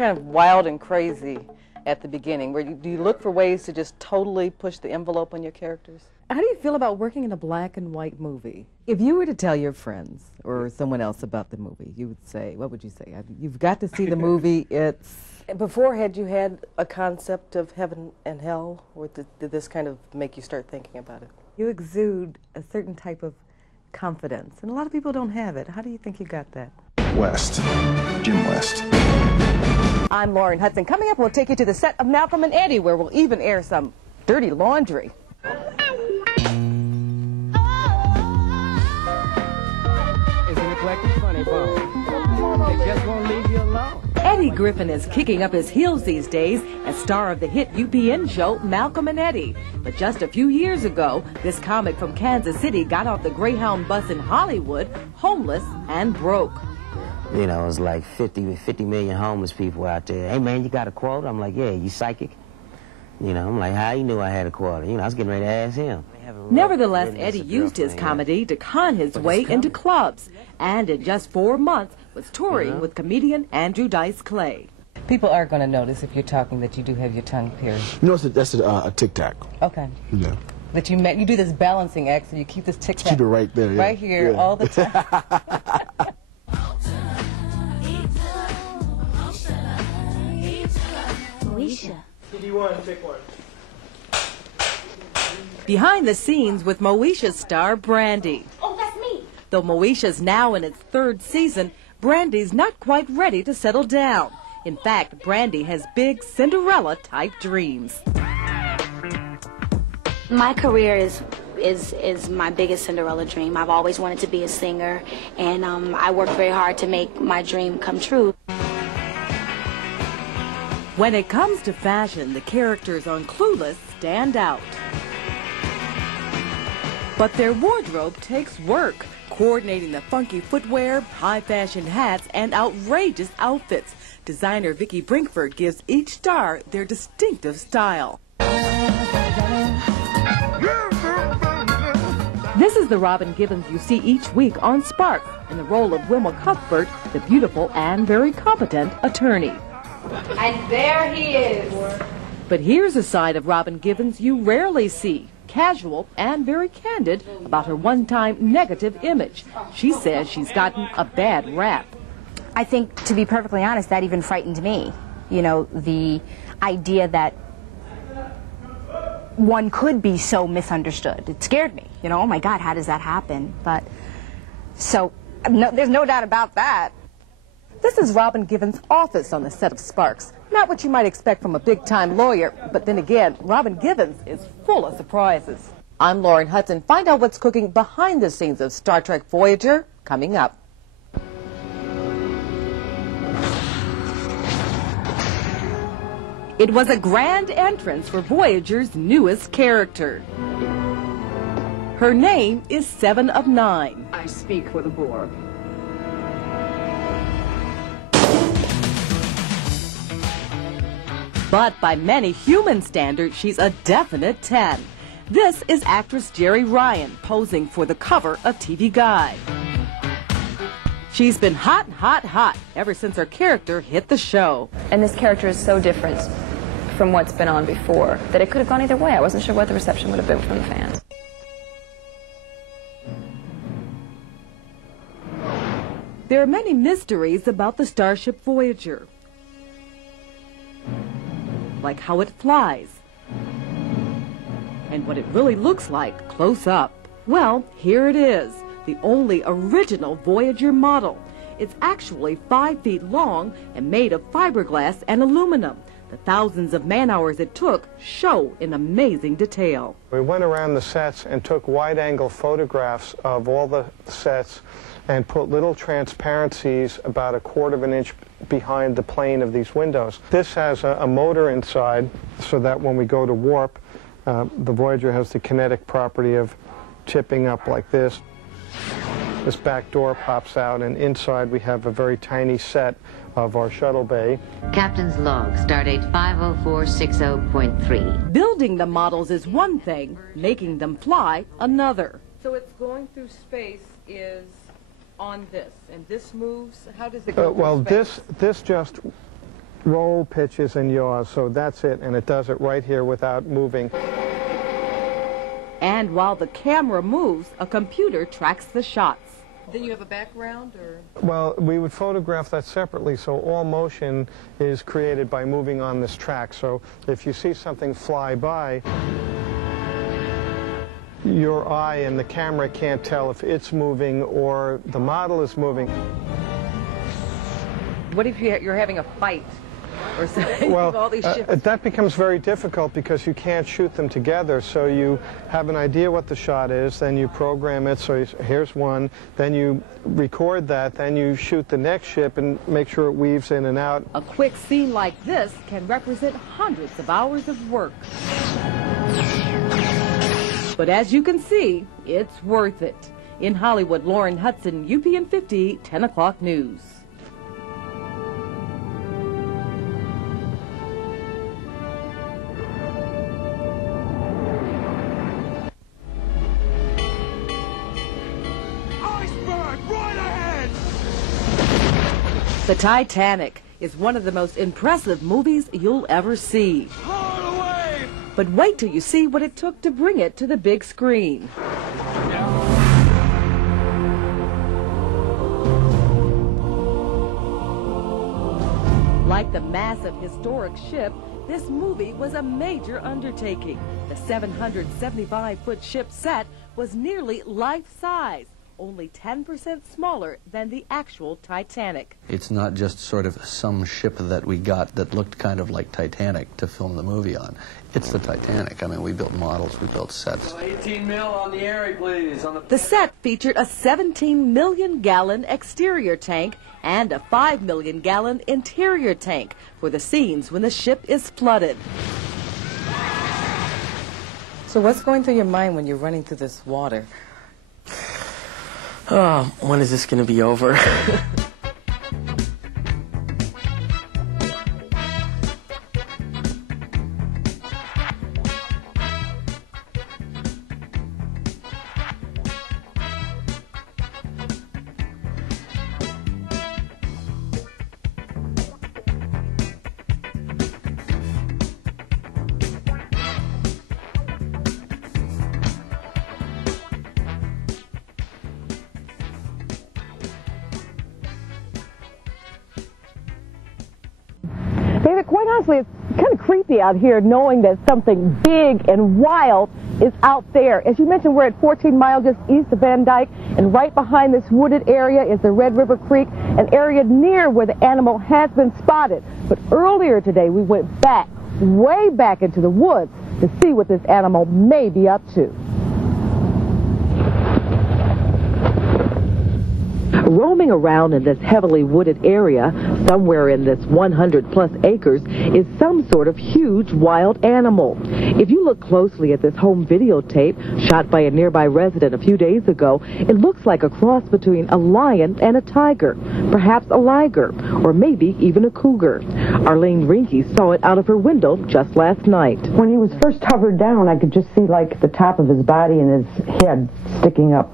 kind of wild and crazy at the beginning? Do you look for ways to just totally push the envelope on your characters? How do you feel about working in a black and white movie? If you were to tell your friends or someone else about the movie, you would say, what would you say? You've got to see the movie, it's... Before, had you had a concept of heaven and hell, or did this kind of make you start thinking about it? You exude a certain type of confidence, and a lot of people don't have it. How do you think you got that? West. Jim West. I'm Lauren Hudson. Coming up, we'll take you to the set of Malcolm and Eddie, where we'll even air some dirty laundry. Funny bone. They just won't leave you alone. Eddie Griffin is kicking up his heels these days as star of the hit UPN show Malcolm and Eddie. But just a few years ago, this comic from Kansas City got off the Greyhound bus in Hollywood, homeless and broke. You know, it's like 50 million homeless people out there. Hey, man, you got a quote? I'm like, yeah, you psychic? You know, I'm like, how you knew I had a quota? You know, I was getting ready to ask him. Nevertheless, Eddie used his comedy to con his way into clubs, and in just 4 months was touring with comedian Andrew Dice Clay. People are going to notice if you're talking that you do have your tongue pierced. No, that's a tic-tac. Okay. Yeah. That you do this balancing act, so you keep this tic-tac keep it right there, right here all the time. Moesha. CD1, pick one. Behind the scenes with Moesha's star Brandy. Oh, that's me. Though Moesha's now in its 3rd season, Brandy's not quite ready to settle down. In fact, Brandy has big Cinderella-type dreams. My career is my biggest Cinderella dream. I've always wanted to be a singer, and I worked very hard to make my dream come true. When it comes to fashion, the characters on Clueless stand out. But their wardrobe takes work, coordinating the funky footwear, high-fashion hats, and outrageous outfits. Designer Vicki Brinkford gives each star their distinctive style. This is the Robin Givens you see each week on Spark in the role of Wilma Cuthbert, the beautiful and very competent attorney. And there he is. But here's a side of Robin Givens you rarely see. Casual and very candid about her one-time negative image. She says she's gotten a bad rap. I think, to be perfectly honest, that even frightened me. You know, the idea that one could be so misunderstood. It scared me. You know, oh my God, how does that happen? But, so, there's no doubt about that. This is Robin Givens' office on the set of Sparks. Not what you might expect from a big-time lawyer, but then again, Robin Givens is full of surprises. I'm Lauren Hudson. Find out what's cooking behind the scenes of Star Trek Voyager coming up. It was a grand entrance for Voyager's newest character. Her name is 7 of 9. I speak for the board. But by many human standards, she's a definite 10. This is actress Jerry Ryan posing for the cover of TV Guide. She's been hot, hot, hot ever since her character hit the show. And this character is so different from what's been on before that it could have gone either way. I wasn't sure what the reception would have been from the fans. There are many mysteries about the starship Voyager, like how it flies and what it really looks like close up. Well, here it is, the only original Voyager model. It's actually 5 feet long and made of fiberglass and aluminum. The thousands of man-hours it took show in amazing detail. We went around the sets and took wide-angle photographs of all the sets and put little transparencies about 1/4 of an inch behind the plane of these windows. This has a motor inside so that when we go to warp, the Voyager has the kinetic property of tipping up like this. This back door pops out, and inside we have a very tiny set of our shuttle bay. Captain's log, stardate 50460.3. Building the models is one thing, making them fly another. So it's going through space is on this, and this moves. How does it go Well, through space? this just roll, pitches, and yaws. So that's it, and it does it right here without moving. And while the camera moves, a computer tracks the shots. Then you have a background, or? Well, we would photograph that separately, so all motion is created by moving on this track. So if you see something fly by, your eye and the camera can't tell if it's moving or the model is moving. What if you're having a fight or something? Well, all these ships? that becomes very difficult because you can't shoot them together. So you have an idea what the shot is, then you program it. So here's one, then you record that, then you shoot the next ship and make sure it weaves in and out. A quick scene like this can represent hundreds of hours of work. But as you can see, it's worth it. In Hollywood, Lauren Hudson, UPN 50, 10 o'clock news. The Titanic is one of the most impressive movies you'll ever see. But wait till you see what it took to bring it to the big screen. Like the massive historic ship, this movie was a major undertaking. The 775-foot ship set was nearly life-size, only 10% smaller than the actual Titanic. It's not just sort of some ship that we got that looked kind of like Titanic to film the movie on. It's the Titanic. I mean, we built models, we built sets. 18 mil on the Airy, please. The set featured a 17 million-gallon exterior tank and a 5 million-gallon interior tank for the scenes when the ship is flooded. So what's going through your mind when you're running through this water? Oh, when is this going to be over? David, quite honestly, it's kind of creepy out here knowing that something big and wild is out there. As you mentioned, we're at 14 Mile just east of Van Dyke, and right behind this wooded area is the Red River Creek, an area near where the animal has been spotted. But earlier today, we went back, way back into the woods to see what this animal may be up to. Roaming around in this heavily wooded area, somewhere in this 100-plus acres, is some sort of huge wild animal. If you look closely at this home videotape shot by a nearby resident a few days ago, it looks like a cross between a lion and a tiger, perhaps a liger, or maybe even a cougar. Arlene Rinke saw it out of her window just last night. When he was first hovered down, I could just see like the top of his body and his head sticking up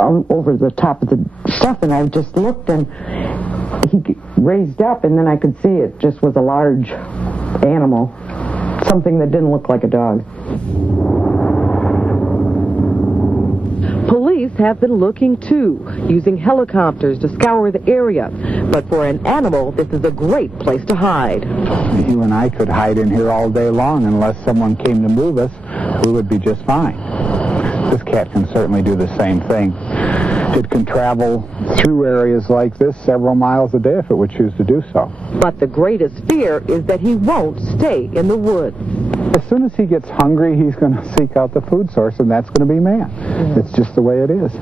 over the top of the stuff, and I just looked and he raised up, and then I could see it just was a large animal, something that didn't look like a dog. Police have been looking too, using helicopters to scour the area. But for an animal, this is a great place to hide. You and I could hide in here all day long unless someone came to move us. We would be just fine. This cat can certainly do the same thing. It can travel through areas like this several miles a day if it would choose to do so. But the greatest fear is that he won't stay in the woods. As soon as he gets hungry, he's going to seek out the food source, and that's going to be man. It's just the way it is.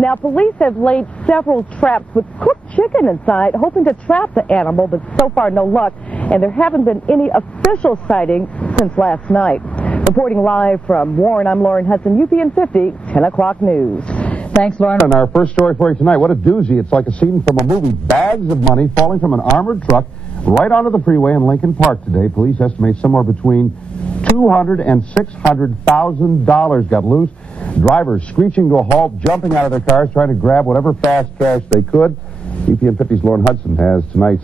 Now, police have laid several traps with cooked chicken inside, hoping to trap the animal, but so far no luck, and there haven't been any official sightings since last night. Reporting live from Warren, I'm Lauren Hudson, UPN 50, 10 o'clock news. Thanks, Lauren. And our first story for you tonight, what a doozy. It's like a scene from a movie. Bags of money falling from an armored truck right onto the freeway in Lincoln Park today. Police estimate somewhere between $200,000 and $600,000 got loose. Drivers screeching to a halt, jumping out of their cars, trying to grab whatever fast cash they could. UPN 50's Lauren Hudson has tonight's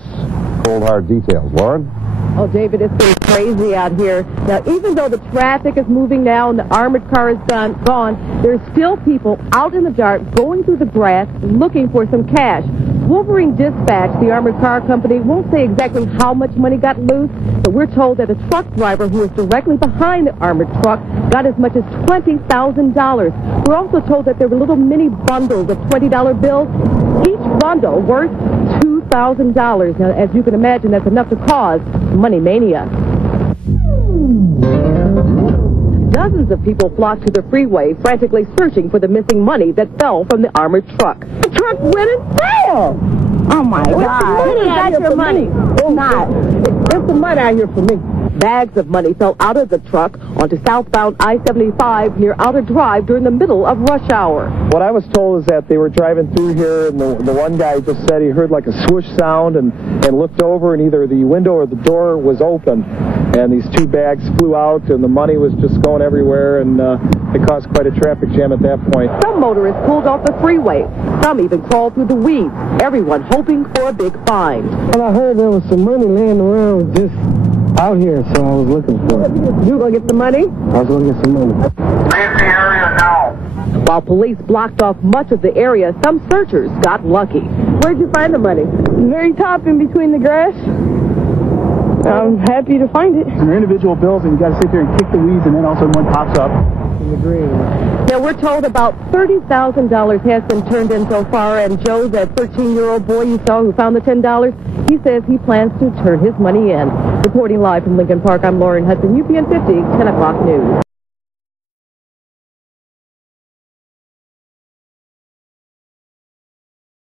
cold, hard details. Lauren? Oh, David, it's been crazy out here. Now, even though the traffic is moving now and the armored car is gone, there's still people out in the dark going through the grass looking for some cash. Wolverine Dispatch, the armored car company, won't say exactly how much money got loose, but we're told that a truck driver who was directly behind the armored truck got as much as $20,000. We're also told that there were little mini bundles of $20 bills, each bundle worth $2,000. Now, as you can imagine, that's enough to cause money mania. Dozens of people flocked to the freeway, frantically searching for the missing money that fell from the armored truck. The truck went and fell! Oh, my God. Is that your money? It's not. There's some money out here for me. Bags of money fell out of the truck onto southbound I-75 near Outer Drive during the middle of rush hour. What I was told is that they were driving through here, and the one guy just said he heard like a swoosh sound and looked over, and either the window or the door was open, and these two bags flew out, and the money was just going everywhere, and it caused quite a traffic jam at that point. Some motorists pulled off the freeway. Some even crawled through the weeds, everyone hoping for a big find. Well, I heard there was some money laying around just out here, so I was looking for it. You were going to get the money? I was going to get some money. Leave the area now. While police blocked off much of the area, some searchers got lucky. Where'd you find the money? Very top in between the grass. I'm happy to find it. Some individual bills, and you got to sit there and kick the weeds, and then all of a sudden one pops up. In the green. Now, we're told about $30,000 has been turned in so far, and Joe, that 13-year-old boy you saw who found the $10, he says he plans to turn his money in. Reporting live from Lincoln Park, I'm Lauren Hudson, UPN 50, 10 o'clock news.